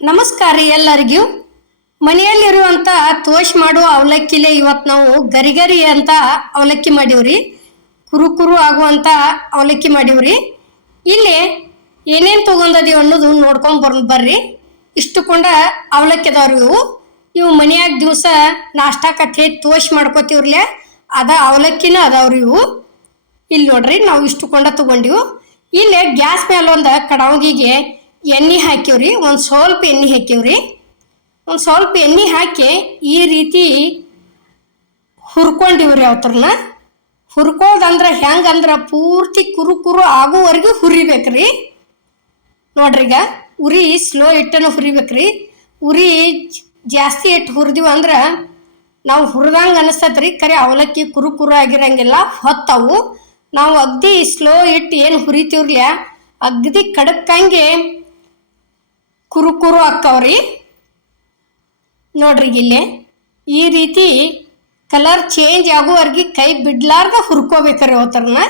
ನಮಸ್ಕಾರ ರೀ ಎಲ್ಲರಿಗೂ. ಮನೆಯಲ್ಲಿರುವಂತ ತೋಷ್ ಮಾಡುವ ಅವಲಕ್ಕಿಲೆ ಇವತ್ತು ನಾವು ಗರಿಗರಿ ಅಂತ ಅವಲಕ್ಕಿ ಮಾಡೀವ್ರಿ ಕುರು ಕುರು ಆಗುವಂತ ಅವಲಕ್ಕಿ ಮಾಡೀವ್ರಿ ಇಲ್ಲಿ ಏನೇನು ತೊಗೊಂಡದೀವಿ ಅನ್ನೋದು ನೋಡ್ಕೊಂಡು ಬರ್, ಬರ್ರಿ. ಇಷ್ಟು ಕೊಂಡ ಅವಲಕ್ಕಿ ಅದಾವ್ರಿ ಇವು. ಇವು ಮನ್ಯಾಗ ದಿವಸ ನಾಷ್ಟಾಕತ್ತೆ ತೋಷ್ ಮಾಡ್ಕೋತೀವ್ರಲೆ ಅದ ಅವಲಕ್ಕಿನ ಅದಾವ್ರಿ ಇವು. ಇಲ್ಲಿ ನೋಡ್ರಿ ನಾವು ಇಷ್ಟು ಕೊಂಡ ತಗೊಂಡಿವು. ಇಲ್ಲೇ ಗ್ಯಾಸ್ ಮೇಲೆ ಒಂದು ಕಡಾವಗಿಗೆ ಎಣ್ಣೆ ಹಾಕಿವ್ರಿ ಒಂದು ಸ್ವಲ್ಪ ಎಣ್ಣೆ ಹಾಕಿವ್ರಿ ಒಂದು ಸ್ವಲ್ಪ ಎಣ್ಣೆ ಹಾಕಿ ಈ ರೀತಿ ಹುರ್ಕೊಂಡಿವ್ರಿ ಅವತ್ರನ್ನ ಹುರ್ಕೋದಂದ್ರೆ ಹೆಂಗಂದ್ರೆ ಪೂರ್ತಿ ಕುರು ಕುರು ಹುರಿಬೇಕು ಹುರಿಬೇಕ್ರಿ. ನೋಡ್ರಿ ಈಗ, ಉರಿ ಸ್ಲೋ ಇಟ್ಟನ ಹುರಿಬೇಕ್ರಿ. ಉರಿ ಜಾಸ್ತಿ ಇಟ್ಟು ಹುರಿದಿವಿ ಅಂದ್ರೆ ನಾವು ಹುರಿದಂಗೆ ರೀ ಕರೆ ಅವಲಕ್ಕಿ ಕುರು ಕುರು ಆಗಿರಂಗಿಲ್ಲ, ಹೊತ್ತವು. ನಾವು ಅಗ್ದಿ ಸ್ಲೋ ಇಟ್ಟು ಏನು ಹುರಿತೀವ್ರಲ್ಲ ಅಗ್ದಿ ಕಡಕ್ಕಂಗೆ ಕುರು ಕುರು ಆಕ್ಕವ್ರಿ ನೋಡ್ರಿ ಇಲ್ಲಿ ಈ ರೀತಿ ಕಲರ್ ಚೇಂಜ್ ಆಗುವವರೆಗೆ ಕೈ ಬಿಡ್ಲಾರ್ದ ಹುರ್ಕೋಬೇಕ್ರಿ ಅವತ್ತರನ್ನ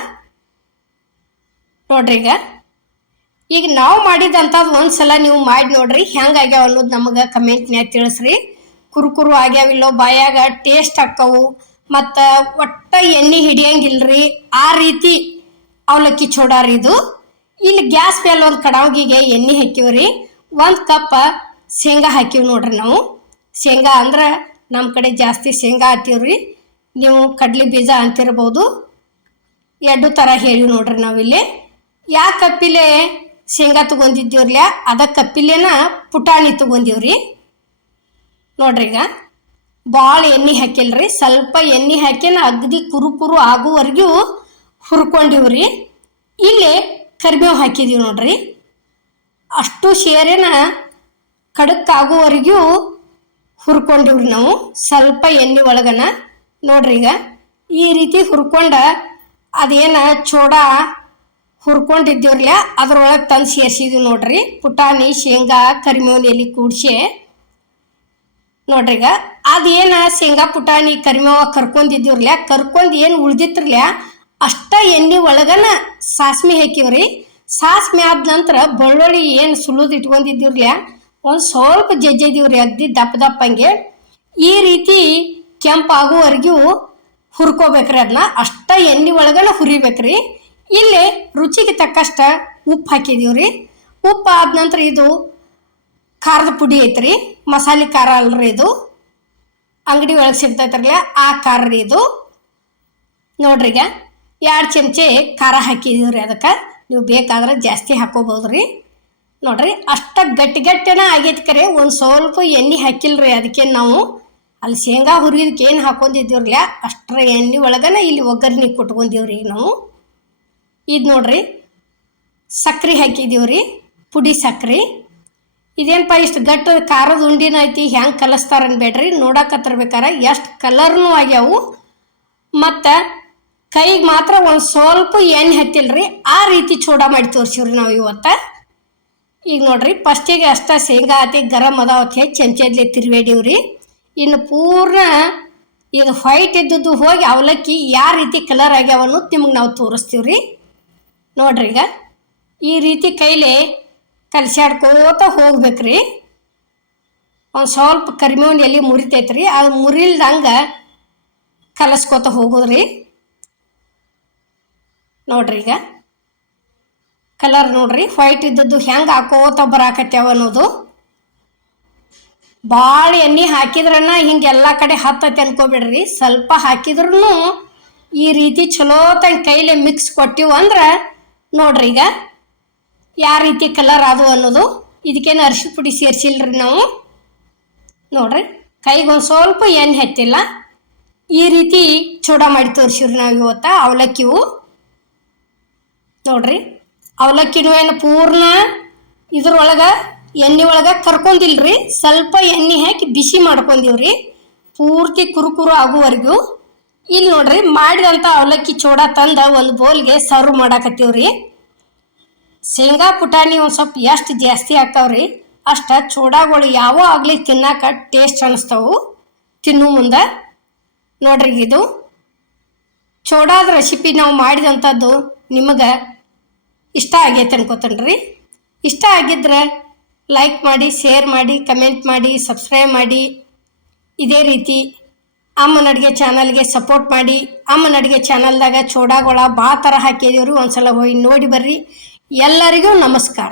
ನೋಡ್ರಿ ಈಗ ಈಗ ನಾವು ಮಾಡಿದಂಥದ್ದು ಒಂದ್ಸಲ ನೀವು ಮಾಡಿ ನೋಡ್ರಿ ಹೆಂಗಾಗ್ಯಾವ ಅನ್ನೋದು ನಮಗೆ ಕಮೆಂಟ್ನ್ಯಾಗ ತಿಳಿಸ್ರಿ. ಕುರುಕುರು ಆಗ್ಯಾವಿಲ್ಲೋ, ಬಾಯಾಗ ಟೇಸ್ಟ್ ಹಾಕವು ಮತ್ತು ಒಟ್ಟ ಎಣ್ಣೆ ಹಿಡಿಯಂಗಿಲ್ರಿ. ಆ ರೀತಿ ಅವಲಕ್ಕಿ ಚೂಡಾರಿ ಇದು. ಇಲ್ಲಿ ಗ್ಯಾಸ್ ಮೇಲೆ ಒಂದು ಕಡಾವಿಗೆ ಎಣ್ಣೆ ಹಾಕಿವ್ರಿ. ಒಂದು ಕಪ್ ಶೇಂಗಾ ಹಾಕಿವಿ ನೋಡ್ರಿ ನಾವು. ಶೇಂಗಾ ಅಂದ್ರೆ ನಮ್ಮ ಕಡೆ ಜಾಸ್ತಿ ಶೇಂಗಾ ಹಾಕ್ತೀವ್ರಿ. ನೀವು ಕಡ್ಲಿ ಬೀಜ ಅಂತಿರ್ಬೋದು. ಎರಡು ಥರ ಹೇಳಿ ನೋಡ್ರಿ ನಾವಿಲ್ಲಿ ಯಾ ಕಪ್ಪಿಲೆ ಶೇಂಗಾ ತಗೊಂಡಿದ್ದೀವ್ರಲ್ಲ ಅದ ಕಪ್ಪಿಲೇನ ಪುಟಾಣಿ ತಗೊಂಡೀವ್ರಿ. ನೋಡ್ರಿ ಈಗ. ಭಾಳ ಎಣ್ಣೆ ಹಾಕಿಲ್ರಿ. ಸ್ವಲ್ಪ ಎಣ್ಣೆ ಹಾಕಿನ ಅಗದಿ ಕುರು ಕುರು ಆಗುವವರೆಗೂ ಹುರ್ಕೊಂಡಿವ್ರಿ. ಇಲ್ಲಿ ಕರಿಬೇವು ಹಾಕಿದೀವಿ ನೋಡ್ರಿ. ಅಷ್ಟು ಶೇರೆನ ಕಡಕ್ಕಾಗುವವರೆಗೂ ಹುರ್ಕೊಂಡಿವ್ರಿ ನಾವು. ಸ್ವಲ್ಪ ಎಣ್ಣೆ ಒಳಗನ? ನೋಡ್ರಿ ಈಗ. ಈ ರೀತಿ ಹುರ್ಕೊಂಡ ಅದೇನ ಚೋಡ ಹುರ್ಕೊಂಡಿದ್ದೀವ್ರಲ್ಲ, ಅದ್ರೊಳಗೆ ತಂದು ಸೇರಿಸಿದ್ವಿ ನೋಡ್ರಿ. ಪುಟಾಣಿ, ಶೇಂಗಾ, ಕರಿಮೇವಿನ ಎಲೆ ಕೂಡ್ಸಿ. ನೋಡ್ರಿ ಈಗ. ಅದೇನ ಶೇಂಗಾ, ಪುಟಾಣಿ ಕರಿಮೇವ ಕರ್ಕೊಂಡಿದ್ದೀವ್ರಲ್ಲ, ಕರ್ಕೊಂಡು ಏನು ಉಳ್ದಿತ್ರಲ್ಲ ಅಷ್ಟ ಎಣ್ಣೆ ಒಳಗನ ಸಾಸ್ಮಿ ಹಾಕಿವ್ರಿ. ಸಾಸ್ಮಿ ಆದ ನಂತರ ಬೆಳ್ಳುಳ್ಳಿ ಏನು ಸುಲಿದು ಇಟ್ಕೊಂಡಿದ್ದೀವ್ರಿ ಒಂದು ಸ್ವಲ್ಪ ಜಜ್ಜಿದೀವ್ರಿ ಅಗ್ದಿ ದಪ್ಪ ದಪ್ಪಂಗೆ. ಈ ರೀತಿ ಕೆಂಪು ಆಗುವವರೆಗೂ ಹುರ್ಕೋಬೇಕ್ರಿ ಅದನ್ನ ಅಷ್ಟ ಎಣ್ಣೆ ಒಳಗನ ಹುರಿಬೇಕ್ರಿ. ಇಲ್ಲಿ ರುಚಿಗೆ ತಕ್ಕಷ್ಟ ಉಪ್ಪು ಹಾಕಿದೀವ್ರಿ. ಉಪ್ಪು ಆದ ನಂತರ ಇದು ಖಾರದ ಪುಡಿ ಐತ್ರಿ. ಮಸಾಲೆ ಖಾರ ಅಲ್ರಿ ಇದು. ಅಂಗಡಿ ಒಳಗೆ ಸಿಗ್ತೈತ್ರಲ್ಲ ಆ ಖಾರ ರೀ ಇದು. ನೋಡ್ರಿ ಈಗ ಎರಡು ಚಮಚೆ ಖಾರ ಹಾಕಿದೀವ್ರಿ ಅದಕ್ಕೆ. ನೀವು ಬೇಕಾದ್ರೆ ಜಾಸ್ತಿ ಹಾಕೋಬೋದ್ರಿ. ನೋಡ್ರಿ, ಅಷ್ಟು ಗಟ್ಟಿ ಗಟ್ಟಿನ ಆಗೈತಿ ಕರೆ, ಒಂದು ಸ್ವಲ್ಪ ಎಣ್ಣೆ ಹಾಕಿಲ್ಲ ರೀ ಅದಕ್ಕೆ ನಾವು. ಅಲ್ಲಿ ಶೇಂಗಾ ಹುರಿದಕ್ಕೆ ಏನು ಹಾಕೊಂಡಿದ್ದೀವ್ರಲ್ಲ, ಅಷ್ಟರ ಎಣ್ಣೆ ಒಳಗನ ಇಲ್ಲಿ ಒಗ್ಗರಣೆ ಕೊಟ್ಕೊಂಡಿವ್ರಿ ನಾವು. ಇದು ನೋಡ್ರಿ, ಸಕ್ರೆ ಹಾಕಿದ್ದೀವ್ರಿ, ಪುಡಿ ಸಕ್ರೆ. ಇದೇನಪ್ಪ ಇಷ್ಟು ಗಟ್ಟ ಖಾರದ ಉಂಡಿನ ಐತಿ ಹೆಂಗೆ ಕಲಿಸ್ತಾರನ್ಬೇಡ್ರಿ ನೋಡಕತ್ತಿರ್ಬೇಕಾರ ಎಷ್ಟು ಕಲರ್ನೂ ಆಗ್ಯಾವು. ಮತ್ತು ಕೈಗೆ ಮಾತ್ರ ಒಂದು ಸ್ವಲ್ಪ ಎಣ್ಣೆ ಹತ್ತಿಲ್ರಿ, ಆ ರೀತಿ ಚೂಡ ಮಾಡಿ ತೋರಿಸಿವ್ರಿ ನಾವು ಇವತ್ತು. ಈಗ ನೋಡ್ರಿ ಫಸ್ಟಿಗೆ ಅಷ್ಟ ಶೇಂಗಾ ಹಾಕಿ ಗರಂ ಅದಾವಕ್ಕೆ ಚಮಚದ್ಲಿ ತಿರುವೇಡಿವ್ರಿ ಇನ್ನು ಪೂರ್ಣ ಇದು ವೈಟ್ ಇದ್ದದ್ದು ಹೋಗಿ ಅವಲಕ್ಕಿ ಯಾವ ರೀತಿ ಕಲರ್ ಆಗ್ಯಾವ ಅನ್ನೋದು ನಿಮಗೆ ನಾವು ತೋರಿಸ್ತೀವ್ರಿ. ನೋಡ್ರಿ ಈಗ, ಈ ರೀತಿ ಕೈಲಿ ಕಲಸಾಡ್ಕೋತ ಹೋಗ್ಬೇಕ್ರಿ. ಒಂದು ಸ್ವಲ್ಪ ಕರಿಮೇವಿನ ಎಲೆ ಮುರಿತೈತ್ರಿ, ಅದು ಮುರಿಲ್ದಂಗೆ ಕಲಸ್ಕೋತ ಹೋಗೋದ್ರಿ. ನೋಡ್ರಿ ಈಗ. ಕಲರ್ ನೋಡ್ರಿ. ವೈಟ್ ಇದ್ದದ್ದು ಹೆಂಗೆ ಹಾಕೋತ ಬರಾಕತ್ಯಾವ ಅನ್ನೋದು. ಭಾಳ ಎಣ್ಣೆ ಹಾಕಿದ್ರನ್ನ ಹಿಂಗೆ ಎಲ್ಲ ಕಡೆ ಹತ್ತೈತೆ ಅನ್ಕೋಬಿಡ್ರಿ. ಸ್ವಲ್ಪ ಹಾಕಿದ್ರೂ ಈ ರೀತಿ ಚಲೋ ತಂಗ ಕೈಲಿ ಮಿಕ್ಸ್ ಕೊಟ್ಟಿವು ಅಂದ್ರೆ ನೋಡ್ರಿ ಈಗ ಯಾವ ರೀತಿ ಕಲರ್ ಅದು ಅನ್ನೋದು. ಇದಕ್ಕೇನು ಅರಿಶಿನ ಪುಡಿ ಸೇರಿಸಿಲ್ರಿ ನಾವು. ನೋಡ್ರಿ. ಒಂದು ಸ್ವಲ್ಪ ಎಣ್ಣೆ ಹತ್ತಿಲ್ಲ. ಈ ರೀತಿ ಚೂಡ ಮಾಡಿ ತೋರಿಸಿವ್ರಿ ನಾವು ಇವತ್ತು ಅವಲಕ್ಕಿವು ನೋಡ್ರಿ. ಅವಲಕ್ಕಿನೂ ಏನು ಪೂರ್ಣ ಇದ್ರೊಳಗೆ ಎಣ್ಣೆ ಒಳಗೆ ಕರ್ಕೊಂಡಿಲ್ರಿ ಸ್ವಲ್ಪ ಎಣ್ಣೆ ಹಾಕಿ ಬಿಸಿ ಮಾಡ್ಕೊಂಡಿವ್ರಿ ಪೂರ್ತಿ ಕುರುಕುರು ಆಗುವವರೆಗೂ ಇಲ್ಲಿ ನೋಡ್ರಿ ಮಾಡಿದಂಥ ಅವಲಕ್ಕಿ ಚೂಡ ತಂದ ಒಂದು ಬೋಲ್ಗೆ ಸರ್ವ್ ಮಾಡಾಕತ್ತೀವ್ರಿ. ಶೇಂಗಾ ಪುಟಾಣಿ ಒಂದು ಸ್ವಲ್ಪ ಎಷ್ಟು ಜಾಸ್ತಿ ಹಾಕ್ತಾವ್ರಿ ಅಷ್ಟ ಚೂಡಾಗಳು ಯಾವ ಆಗಲಿ ತಿನ್ನಾಕ ಟೇಸ್ಟ್ ಅನಿಸ್ತಾವು. ತಿನ್ನು ಮುಂದೆ. ನೋಡ್ರಿ ಇದು. ಚೋಡಾದ ರೆಸಿಪಿ ನಾವು ಮಾಡಿದಂಥದ್ದು ನಿಮಗೆ ಇಷ್ಟ ಆಗೈತೆ ರೀ ಇಷ್ಟ ಆಗಿದ್ರೆ ಲೈಕ್ ಮಾಡಿ ಶೇರ್ ಮಾಡಿ ಕಮೆಂಟ್ ಮಾಡಿ ಸಬ್ಸ್ಕ್ರೈಬ್ ಮಾಡಿ. ಇದೇ ರೀತಿ ಅಮ್ಮನ ಅಡುಗೆ ಚಾನಲ್ಗೆ ಸಪೋರ್ಟ್ ಮಾಡಿ. ಅಮ್ಮನ ಅಡುಗೆ ಚಾನಲ್ದಾಗ ಚೋಡಾಗೊಳ ಭಾಳ ಥರ ಹಾಕಿದೀವ್ರಿ. ಒಂದ್ಸಲ ಹೋಗಿ ನೋಡಿ ಬರ್ರಿ. ಎಲ್ಲರಿಗೂ ನಮಸ್ಕಾರ.